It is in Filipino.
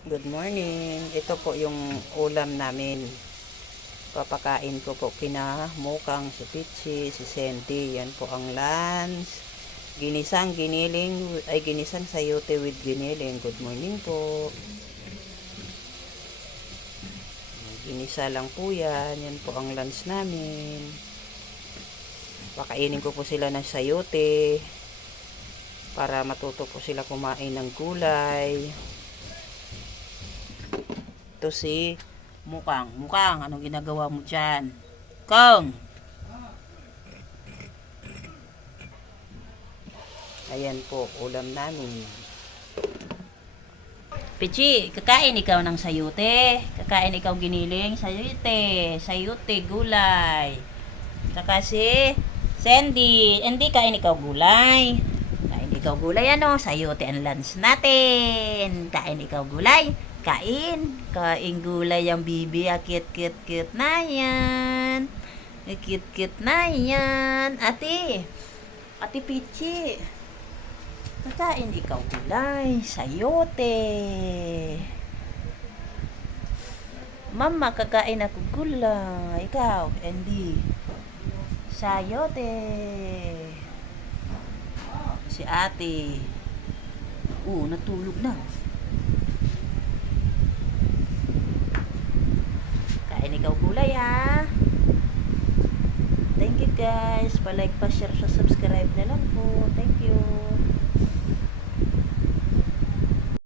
Good morning. Ito po yung ulam namin. Papakain ko po kina Mukang, si Pichi, si Sandy. Yan po ang lunch. Ginisang giniling, ay ginisang sayote with giniling. Good morning po. Ginisa lang po yan. Yan po ang lunch namin. Pakainin ko po sila ng sayote para matuto po sila kumain ng gulay. Ito si Mukang. Mukang, anong ginagawa mo dyan? Kong! Ayan po, ulam namin. Pichi, kakain ikaw ng sayute. Kakain ikaw giniling. Sayute. Sayute, gulay. Saka si Sandy. Hindi, kain ikaw gulay. Kain ikaw gulay ano? Sayute ang lunch natin. Kain ikaw gulay. Kain. Kain gulay ang bibi. Kit na yan. Kit na yan. Ate. Ate Pichi. Kakain ikaw gulay. Sayote. Mama, kakain ako gulay. Ikaw, Andy. Sayote. Si ate. Natulog na. Kain ikaw gulay ha. Thank you guys. Pa-like, pa-share, subscribe na lang po. Thank you.